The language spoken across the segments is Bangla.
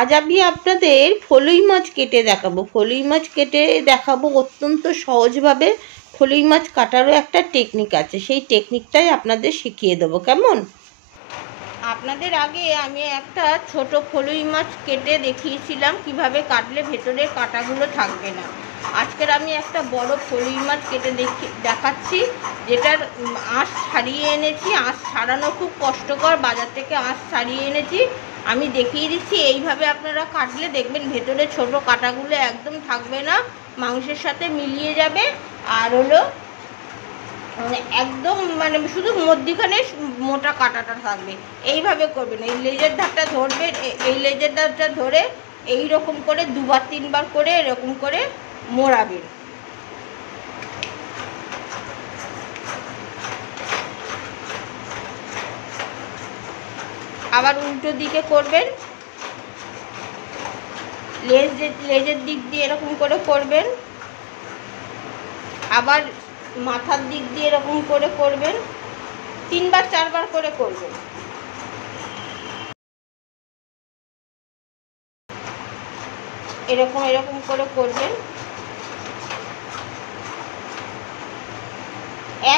আজ আমি আপনাদের ফলুই মাছ কেটে দেখাবো। ফলুই মাছ কেটে দেখাবো অত্যন্ত সহজভাবে। ফলুই মাছ কাটারও একটা টেকনিক আছে, সেই টেকনিকটাই আপনাদের শিখিয়ে দেবো। কেমন? আপনাদের আগে আমি একটা ছোট ফলুই মাছ কেটে দেখিয়েছিলাম কিভাবে কাটলে ভেতরের কাঁটাগুলো থাকবে না। আজকের আমি একটা বড় ফলুই মাছ কেটে দেখাচ্ছি, যেটার আঁশ ছাড়িয়ে এনেছি। আঁশ ছাড়ানো খুব কষ্টকর, বাজার থেকে আঁশ ছাড়িয়ে এনেছি। আমি দেখিয়ে দিচ্ছি, এইভাবে আপনারা কাটলে দেখবেন ভেতরে ছোট কাঁটাগুলো একদম থাকবে না, মাংসের সাথে মিলিয়ে যাবে। আর হলো একদম শুধু মধ্যিখানে মোটা কাঁটাটা থাকবে। এইভাবে করবেন, এই লেজের ধারটা ধরবেন, এই লেজের ধারটা ধরে এই রকম করে দুবার তিনবার করে এরকম করে মোড়াবেন। আবার উল্টো দিকে করবেন, লেজের দিক দিয়ে এরকম করে করবেন। আবার মাথার দিক দিয়ে এরকম করে করবেন, তিনবার চারবার করে করবেন। এরকম এরকম করে করবেন।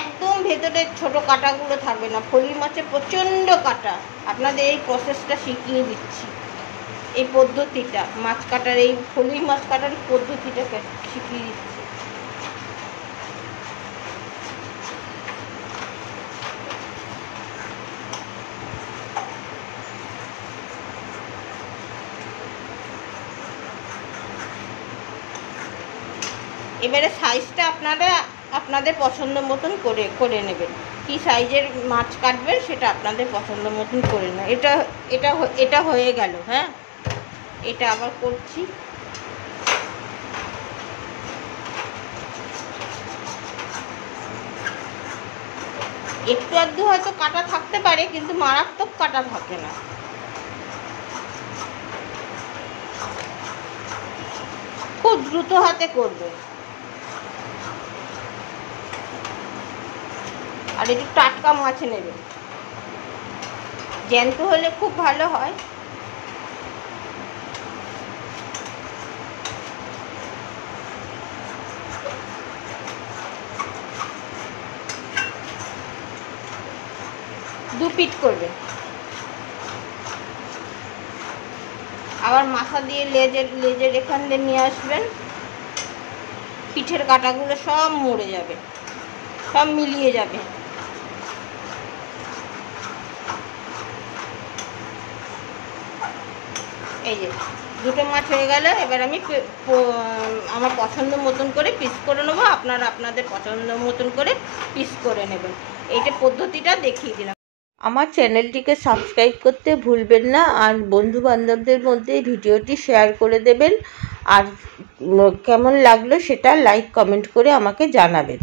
একদম ভেতরের ছোট কাঁটাগুলো থাকবে না। ফলুই মাছে প্রচণ্ড কাঁটা। আপনাদের এই প্রসেসটা শিখিয়ে দিচ্ছি, এই পদ্ধতিটা মাছ কাটার, এই ফলুই মাছ কাটার পদ্ধতিটা শিখিয়ে দিচ্ছি। এবারে সাইজটা আপনাদের পছন্দ মতন করে নেবেন। কি সাইজের মাছ কাটবেন সেটা আপনাদের পছন্দ মতন করে নেবেন। এটা হয়ে গেল। হ্যাঁ, এটা আবার করছি। একটু আধটু হয়তো কাটা থাকতে পারে, কিন্তু মারাত্মক কাটা থাকে না। খুব দ্রুত হাতে করবেন, আর একটু টাটকা মাছ নেবেন। জ্যান্ত হলে খুব ভালো হয়। দু পিট করবেন। আবার মাথা দিয়ে লেজের এখান দিয়ে নিয়ে আসবেন। পিঠের কাঁটাগুলো সব মরে যাবে, সব মিলিয়ে যাবে। এই যে দুটো মাছ হয়ে গেল। এবার আমি আমার পছন্দ মতন করে পিস করে নেবো। আপনারা আপনাদের পছন্দ মতন করে পিস করে নেবেন। এইটা পদ্ধতিটা দেখিয়ে দিলাম। আমার চ্যানেলটিকে সাবস্ক্রাইব করতে ভুলবেন না, আর বন্ধু বান্ধবদের মধ্যে ভিডিওটি শেয়ার করে দেবেন। আর কেমন লাগলো সেটা লাইক কমেন্ট করে আমাকে জানাবেন।